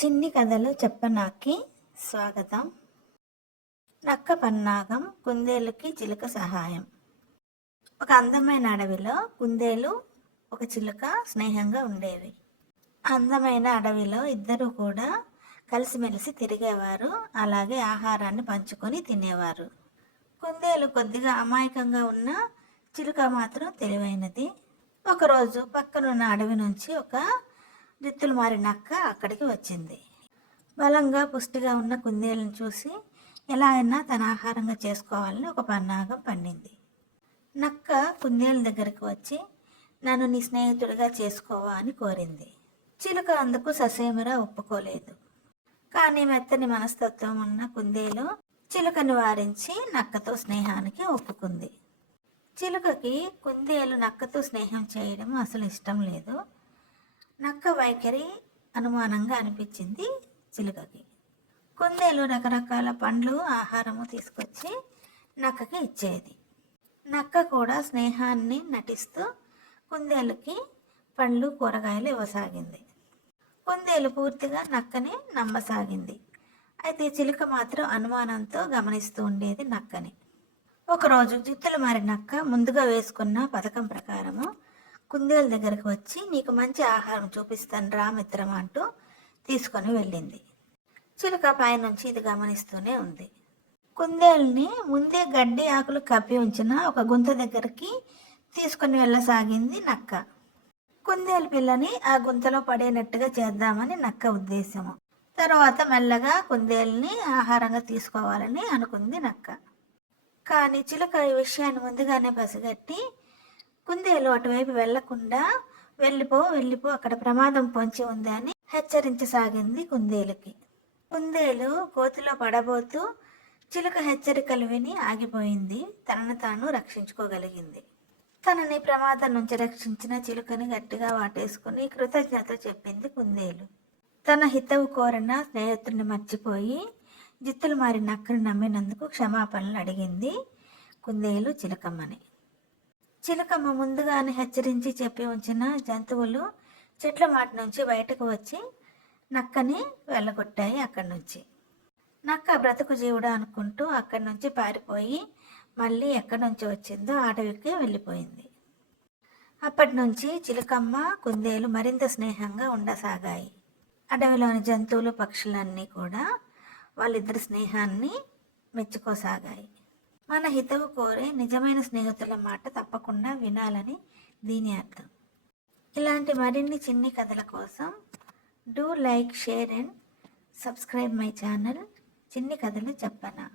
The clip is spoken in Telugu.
చిన్ని కథలు చెప్పనాకి స్వాగతం. నక్క పన్నాగం, కుందేలుకి చిలుక సహాయం. ఒక అందమైన అడవిలో కుందేలు ఒక చిలుక స్నేహంగా ఉండేవి. అందమైన అడవిలో ఇద్దరు కూడా కలిసిమెలిసి తిరిగేవారు, అలాగే ఆహారాన్ని పంచుకొని తినేవారు. కుందేలు కొద్దిగా అమాయకంగా ఉన్న చిలుక మాత్రం తెలివైనది. ఒకరోజు పక్కనున్న అడవి నుంచి ఒక జిత్తులు మారి నక్క అక్కడికి వచ్చింది. బలంగా పుష్టిగా ఉన్న కుందేలును చూసి ఎలా అయినా తన ఆహారంగా చేసుకోవాలని ఒక పన్నాగం పన్నింది. నక్క కుందేలు దగ్గరికి వచ్చి నన్ను నీ స్నేహితుడిగా చేసుకోవా అని కోరింది. చిలుక అందుకు ససేమిరా ఒప్పుకోలేదు. కానీ మెత్తని మనస్తత్వం ఉన్న కుందేలు చిలుకని వారించి నక్కతో స్నేహానికి ఒప్పుకుంది. చిలుకకి కుందేలు నక్కతో స్నేహం చేయడం అసలు ఇష్టం లేదు. నక్క వైఖరి అనుమానంగా అనిపించింది చిలుకకి. కుందేలు రకరకాల పండ్లు ఆహారము తీసుకొచ్చి నక్కకి ఇచ్చేది. నక్క కూడా స్నేహాన్ని నటిస్తూ కుందేలుకి పండ్లు కూరగాయలు ఇవ్వసాగింది. కుందేలు పూర్తిగా నక్కని నమ్మసాగింది. అయితే చిలుక మాత్రం అనుమానంతో గమనిస్తూ ఉండేది నక్కని. ఒకరోజు జిత్తులు మారి నక్క ముందుగా వేసుకున్న పథకం ప్రకారము కుందేలు దగ్గరికి వచ్చి నీకు మంచి ఆహారం చూపిస్తాను రా మిత్రం అంటూ తీసుకొని వెళ్ళింది. చిలుక పైనుంచి ఇది గమనిస్తూనే ఉంది. కుందేలుని ముందే గడ్డి ఆకులు కప్పి ఉంచిన ఒక గుంత దగ్గరికి తీసుకొని వెళ్ళసాగింది నక్క. కుందేలు పిల్లని ఆ గుంతలో పడేనట్టుగా చేద్దామని నక్క ఉద్దేశము. తర్వాత మెల్లగా కుందేలుని ఆహారంగా తీసుకోవాలని అనుకుంది నక్క. కానీ చిలుక ఈ విషయాన్ని ముందుగానే పసిగట్టి కుందేలు అటువైపు వెళ్లకుండా వెళ్ళిపో అక్కడ ప్రమాదం పొంచి ఉంది అని హెచ్చరించసాగింది కుందేలుకి. కుందేలు కోతిలో పడబోతూ చిలుక హెచ్చరికలు విని ఆగిపోయింది. తనను తాను రక్షించుకోగలిగింది. తనని ప్రమాదం నుంచి రక్షించిన చిలుకని గట్టిగా వాటేసుకుని కృతజ్ఞత చెప్పింది కుందేలు. తన హితవు కోరిన స్నేహితుడిని మర్చిపోయి జిత్తులు మారి నక్కని నమ్మినందుకు క్షమాపణలు అడిగింది కుందేలు చిలకమ్మని. చిలకమ్మ ముందుగానే హెచ్చరించి చెప్పి ఉంచిన జంతువులు చెట్ల మాట నుంచి బయటకు వచ్చి నక్కని వెళ్ళగొట్టాయి. అక్కడి నుంచి నక్క బ్రతుకు జీవుడు అనుకుంటూ అక్కడి నుంచి పారిపోయి మళ్ళీ ఎక్కడి నుంచి వచ్చిందో అడవికి వెళ్ళిపోయింది. అప్పటి నుంచి చిలకమ్మ కుందేలు మరింత స్నేహంగా ఉండసాగాయి. అడవిలోని జంతువులు పక్షులన్నీ కూడా వాళ్ళిద్దరి స్నేహాన్ని మెచ్చుకోసాగాయి. మన హితవు కోరే నిజమైన స్నేహితుల మాట తప్పకుండా వినాలని దీని అర్థం. ఇలాంటి మరిన్ని చిన్ని కథల కోసం do like, share and subscribe my channel చిన్ని కథలు చెప్పనా.